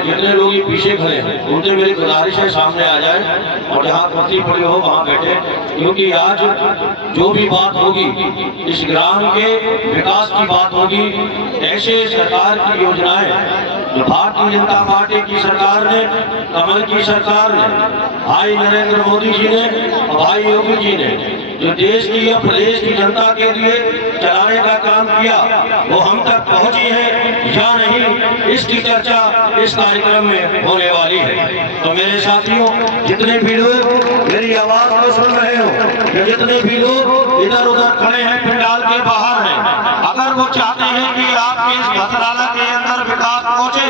है, जितने लोग ये पीछे खड़े हैं उनसे मेरी गुजारिश है सामने आ जाए और जहाँ कुर्सी पड़ी हो वहाँ बैठे, क्योंकि आज जो भी बात होगी इस ग्राम के विकास की बात होगी। ऐसे सरकार की योजनाएं जो भारतीय जनता पार्टी की सरकार ने, कमल की सरकार ने, भाई नरेंद्र मोदी जी ने और भाई योगी जी ने जो देश की या प्रदेश की जनता के लिए चलाने का काम किया वो हम तक पहुंची है या नहीं, इसकी चर्चा इस कार्यक्रम में होने वाली है। तो मेरे साथियों, जितने भी लोग मेरी आवाज को सुन रहे हो या जितने भी लोग इधर उधर खड़े हैं, पंडाल के बाहर हैं, अगर वो चाहते हैं कि आपके इस भद्राला के अंदर विकास पहुंचे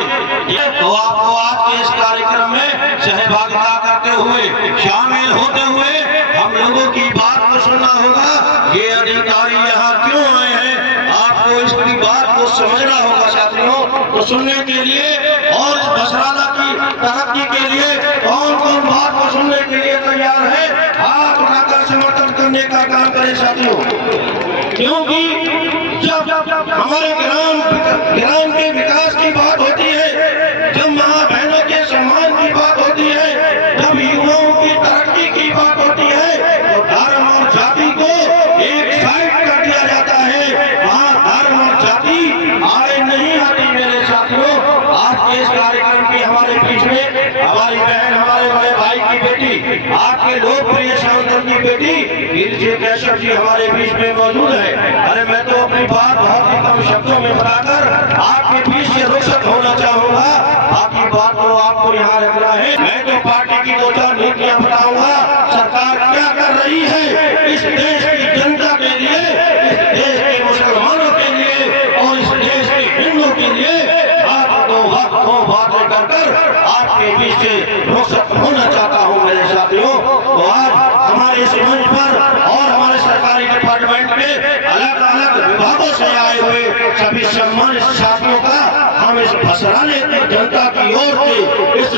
तो आपको आज के इस कार्यक्रम में सहभागिता करते हुए, शामिल होते हुए हम लोगों की बात को सुनना होगा। ये अधिकारी यहाँ क्यों आए हैं, आपको इसकी बात को समझना होगा साथियों। तो सुनने के लिए और इस भद्राला की तरक्की के लिए कौन कौन बात को सुनने के लिए तैयार है, हाथ उठाकर समर्थन करने का काम करें साथियों। क्योंकि जब हमारे ग्राम के विकास की बात होती है, जब माँ बहनों के सम्मान की बात होती है, जब युवाओं की तरक्की की बात होती है, तो धर्म और जाति को एक साइड कर दिया जाता है। वहाँ धर्म और जाति आगे नहीं आती मेरे साथियों। आज के इस कार्यक्रम की हमारे बीच में हमारी बहन, हमारे बड़े भाई की बेटी, आपके लोकप्रिय सांसद की बेटी गिरिजा कैशव जी हमारे बीच में मौजूद है। अरे मैं तो अपनी बात बहुत ही कम शब्दों में बताकर आपके बीच से रुखसत होना चाहूंगा, बाकी बात को आपको यहाँ रखना है। मैं तो पार्टी की 2-4 नीतियां बताऊंगा, सरकार क्या कर रही है इस देश की जनता के लिए, इस देश के मुसलमानों के लिए और इस देश के हिंदुओं के लिए। बातें कर आपके बीच से रुखसत होना चाहता हूँ मेरे साथियों। तो आज हमारे इस मंच पर और हमारे सरकारी डिपार्टमेंट में अलग अलग विभागों से आए हुए सभी सम्मानित साथियों का हम इस भसराने की जनता की ओर से, इस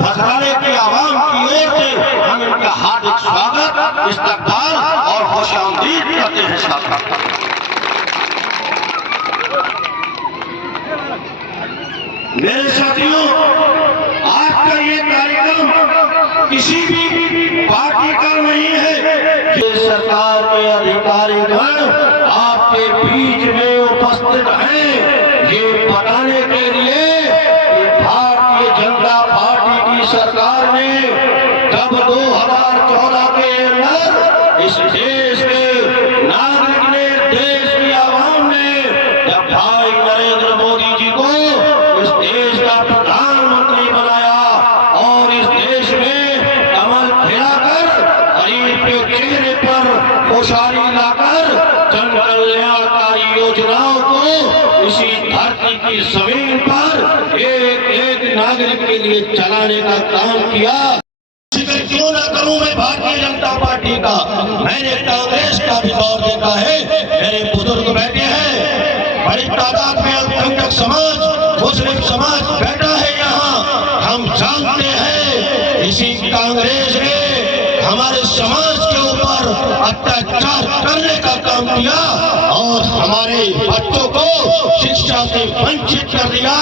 भसराने की आवाम की ओर से हम इनका हार्दिक स्वागत, इस्तकबाल और खुशामदीद करते हैं साथियों। मेरे साथियों, आज का ये कार्यक्रम किसी भी पार्टी का नहीं है। ये सरकार के अधिकारीगण आपके बीच में उपस्थित हैं ये बताने के लिए कि भारतीय जनता पार्टी की सरकार ने जब 2014 के अंदर इस देश के नागरिक ने, देश की आवाम ने जब भाई नरेंद्र मोदी जी को देश का प्रधानमंत्री बनाया और इस देश में कमल खिलाकर, गरीब के चेहरे पर खुशहाली लाकर जन कल्याणकारी योजनाओं को इसी धरती की जमीन पर एक एक नागरिक के लिए चलाने का काम किया। क्यों ना करूं मैं भारतीय जनता पार्टी का, मैंने कांग्रेस का भी दौर देखा है। मेरे बुजुर्ग बैठे हैं, बड़ी तादाद में अल्पसंख्यक समाज, मुस्लिम समाज बैठा है यहाँ। हम जानते हैं इसी कांग्रेस ने हमारे समाज के ऊपर अत्याचार करने का काम किया और हमारे बच्चों को शिक्षा से वंचित कर दिया।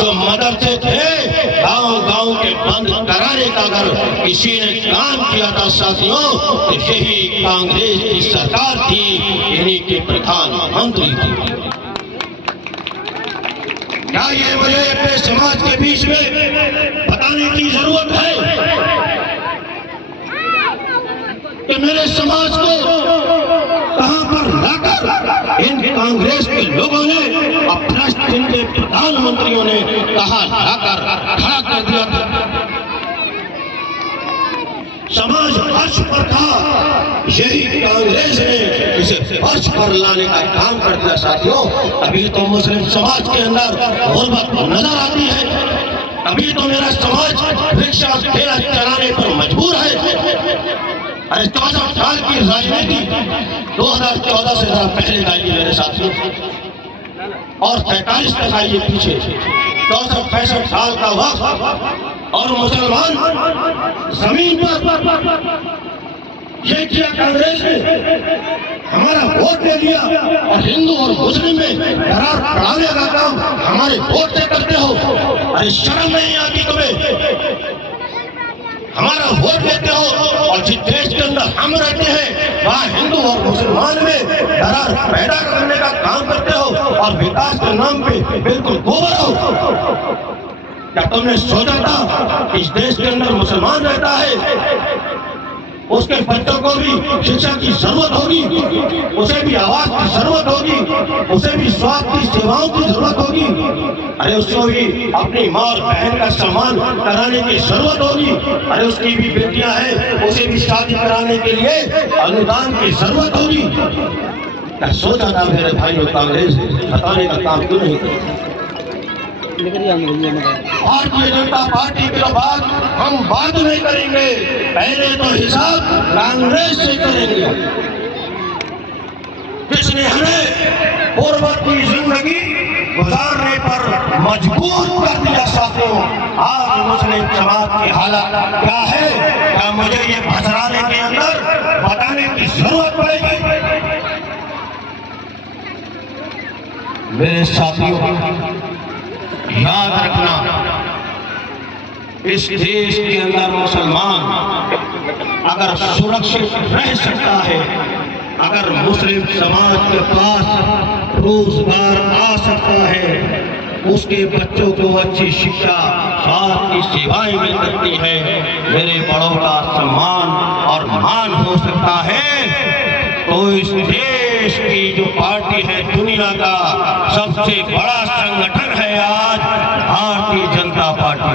जो मदरसे थे गांव-गांव के बंद कराने का अगर किसी ने काम किया था साथियों, तो यही कांग्रेस की सरकार थी, इन्हीं के प्रधानमंत्री थी। क्या ये मुझे अपने समाज के बीच में बताने की जरूरत है कि मेरे समाज को कहां पर लाकर इन कांग्रेस के लोगों ने और भ्रष्ट इनके प्रधानमंत्रियों ने कहां लाकर खड़ा कर दिया था। समाज फर्श पर था, यही कांग्रेस ने इसे फर्श पर लाने का काम कर दिया साथियों। अभी तो मुस्लिम समाज के अंदर गुर्बत नजर आती है, अभी तो मेरा समाज रिक्शा ठेला चलाने पर मजबूर है। अरे 14 साल की राजनीति 2014 से जरा पहले जाइए मेरे साथियों, और 43 तक आइए पीछे, 64-65 साल का वक्त और मुसलमान जमीन पर ये किया कांग्रेस ने, हमारा वोट ले लिया और हिंदू और मुस्लिम में दरार बढ़ाने का काम हमारे वोट से करते हो। अरे शर्म नहीं आती तुम्हें? हमारा वोट लेते हो और जिस देश के अंदर हम रहते हैं वहाँ हिंदू और मुसलमान में दरार पैदा करने का काम करते हो और विकास के नाम पे बिल्कुल गोबर हो। क्या तुमने सोचा था इस देश के अंदर मुसलमान रहता है, उसके बच्चों को भी शिक्षा की जरूरत होगी, उसे भी आवाज की जरूरत होगी, उसे भी स्वास्थ्य की सेवाओं की जरूरत होगी, अरे उसको भी अपनी माँ और बहन का सम्मान कराने की जरूरत होगी, अरे उसकी भी बेटियां हैं उसे भी शादी कराने के लिए अनुदान की जरूरत होगी। क्या सोचा था मेरे भाइयों कांग्रेस बताने का काम क्यों नहीं करती? भारतीय जनता पार्टी के बाद हम बात नहीं करेंगे, पहले तो हिसाब कांग्रेस से करेंगे, जिसने हमें पूर्ववत की जिंदगी गुजारने पर मजबूर कर दिया। साथियों, आज मुस्लिम समाज की हालत क्या है, क्या मुझे ये भसराने के अंदर बताने की जरूरत पड़ेगी? मेरे साथियों, याद रखना, इस देश के अंदर मुसलमान अगर सुरक्षित रह सकता है, अगर मुस्लिम समाज के पास रोजगार आ सकता है, उसके बच्चों को अच्छी शिक्षा, स्वास्थ्य की सेवाएं मिल सकती है, मेरे बड़ों का सम्मान और मान हो सकता है, तो इस देश की जो पार्टी है, दुनिया का सबसे बड़ा संगठन है आज भारतीय जनता पार्टी।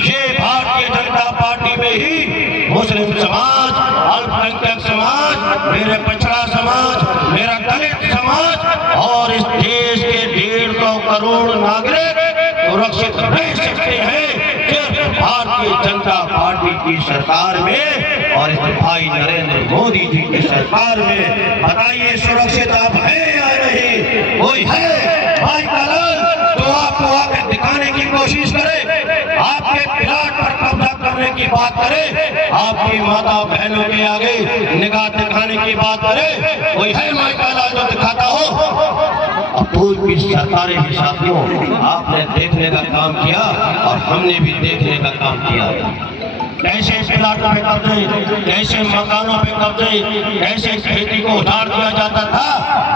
ये भारतीय जनता पार्टी में ही मुस्लिम समाज, अल्पसंख्यक समाज, मेरे पछड़ा समाज, मेरा दलित समाज और इस देश के 150 करोड़ नागरिक सुरक्षित रह सकते हैं सिर्फ भारतीय जनता पार्टी की सरकार में और इस भाई नरेंद्र मोदी जी की सरकार में। बताइए सुरक्षित आप है या नहीं? कोई है भाई कालाल तो आपको आके दिखाने की कोशिश करे, आपके प्लाट पर कब्जा करने की बात करे, आपकी माता बहनों के आगे निगाह दिखाने की बात करे? कोई है भाई कालाल जो दिखाता हो? पूर्व की सरकारें ही साथियों आपने देखने का काम किया और हमने भी देखने का काम किया। कैसे प्लाटों पे कब्जे, कैसे मकानों पे कब्जे, कैसे खेती को उजाड़ दिया जाता था,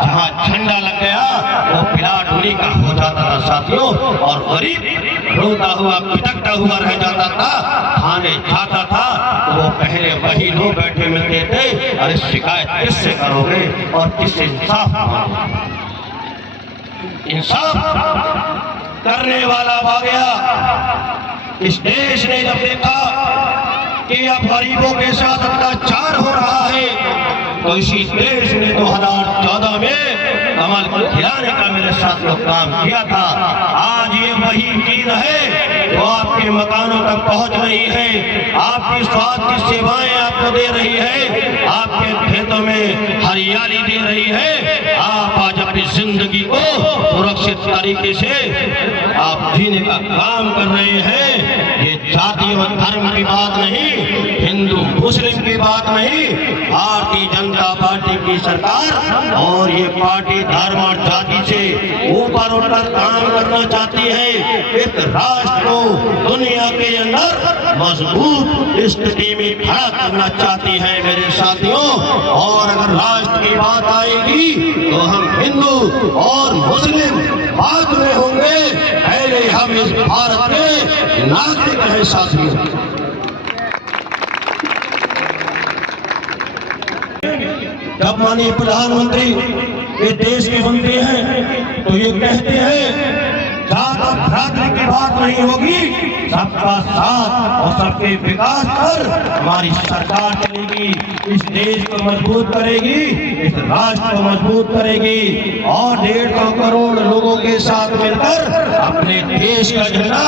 जहाँ झंडा लग गया वो प्लाट उन्हीं का हो जाता था साथियों, और गरीब रोता हुआ पिटकता हुआ रह जाता था, थाने जाता था तो वो पहले वही लोग बैठे मिलते थे, अरे शिकायत किससे करोगे और किससे इंसाफ मांगोगे? इंसाफ करने वाला आ गया। इस देश ने जब देखा कि अब गरीबों के साथ अत्याचार हो रहा है, तो इसी देश ने 2014 में कमल को खिलाने का मेरे साथ लोग काम किया था। आज ये वही चीज है जो आपके मकानों तक पहुंच रही है, आपकी स्वास्थ्य की सेवाएं आपको दे रही है, आपके खेतों में हरियाली दे रही है, आप आज अपनी जिंदगी को सुरक्षित तरीके से आप जीने का काम कर रहे हैं। ये जाति और धर्म की बात नहीं, हिंदू मुस्लिम की बात नहीं, भारतीय जनता पार्टी की सरकार और ये पार्टी धर्म और जाति से ऊपर उठकर काम करना चाहती है। एक राष्ट्र को दुनिया के अंदर मजबूत स्थिति में खड़ा करना चाहती है मेरे साथियों। और अगर राष्ट्र की बात आएगी तो हम हिंदू और मुस्लिम बाद में होंगे, पहले हम इस भारत के नागरिक हैं साथियों। जब माननीय प्रधानमंत्री ये देश के बनते हैं तो ये कहते हैं जात भ्रातृ की बात नहीं होगी, सबका साथ और सबके विकास पर हमारी सरकार चलेगी, इस देश को मजबूत करेगी, इस राष्ट्र को मजबूत करेगी और 150 करोड़ लोगों के साथ मिलकर अपने देश का झंडा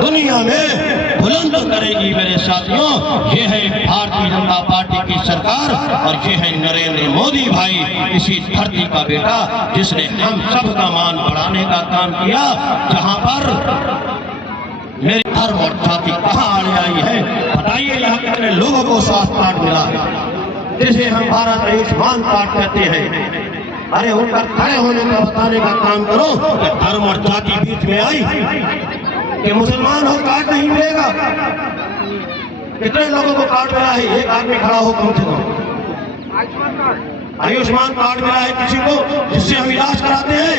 दुनिया में बुलंद करेगी मेरे साथियों। ये है भारतीय जनता पार्टी की सरकार और ये है नरेंद्र मोदी भाई, इसी धरती का बेटा जिसने हम सबका मान बढ़ाने का काम किया। जहां पर मेरी धर्म और जाति कहाँ आने आई है बताइए यहाँ कितने लोगों को स्वास्थ्य कार्ड मिला है, जिसे हम भारत आयुष्मान कार्ड कहते हैं। अरे उनकर खड़े होने का बताने का काम करो कि धर्म और जाति बीच में आई कि मुसलमान हो कार्ड नहीं मिलेगा। कितने लोगों को कार्ड मिला है? एक आदमी खड़ा हो कम से कम। आयुष्मान कार्ड मिला है किसी को जिससे हम इलाज कराते हैं।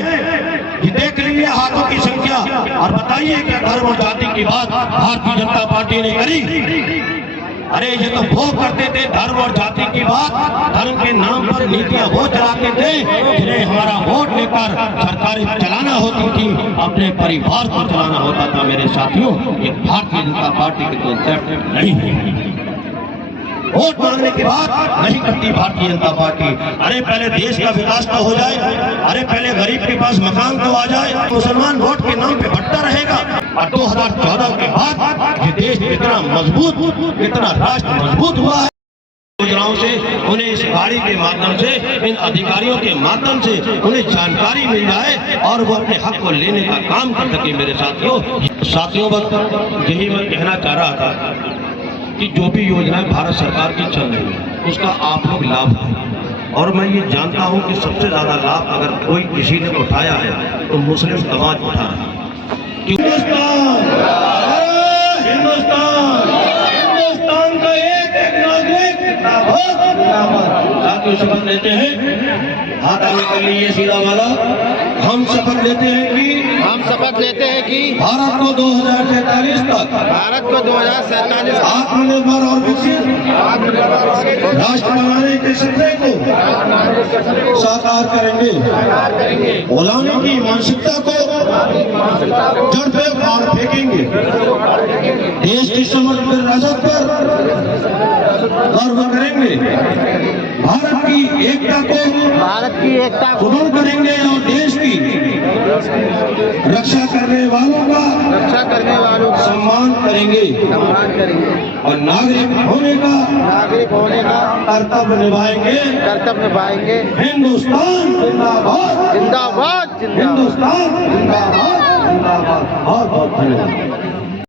ये देख लीजिए हाथों की संख्या, और बताइए क्या धर्म और जाति की बात भारतीय जनता पार्टी ने करी? अरे ये तो वो करते थे धर्म और जाति की बात, धर्म के नाम पर नीतियां वो चलाते थे जिन्हें हमारा वोट लेकर सरकारें चलाना होती थी, अपने परिवार को चलाना होता था। मेरे साथियों, ये भारतीय जनता पार्टी के कॉन्सेप्ट नहीं है। वोट मांगने के बाद नहीं करती भारतीय जनता पार्टी। अरे पहले देश का विकास तो हो जाए, अरे पहले गरीब के पास मकान तो आ जाए, मुसलमान वोट के नाम पे बढ़ता रहेगा। और 2014 के बाद ये देश कितना मजबूत, कितना राष्ट्र मजबूत हुआ है। योजनाओं से उन्हें इस गाड़ी के माध्यम से, इन अधिकारियों के माध्यम से उन्हें जानकारी मिल जाए और वो अपने हक को लेने का काम कर सके। मेरे साथियों वक्त यही मैं कहना चाह रहा था कि जो भी योजनाएं भारत सरकार की चल रही है उसका आप लोग लाभ है। और मैं ये जानता हूं कि सबसे ज्यादा लाभ अगर कोई किसी ने उठाया है तो मुस्लिम समाज उठा रहा है। हिंदुस्तान का एक नागरिक साथियों शपथ लेते हैं, हाथ आगे कर लीजिए सीधा वाला। हम शपथ लेते हैं कि भारत को 2047 तक आत्मनिर्भर और विकसित राष्ट्र बनाने के सपने को साकार करेंगे। गुलामी की मानसिकता को जड़ पे उखाड़ फेंकेंगे। देश की समर्थ रजत पर गर्व करेंगे। भारत की एकता को सुदृढ़ करेंगे और देश की रक्षा करने वालों का सम्मान करेंगे और नागरिक होने का कर्तव्य निभाएंगे। हिंदुस्तान जिंदाबाद, हिंदुस्तान जिंदाबाद। बहुत बहुत धन्यवाद।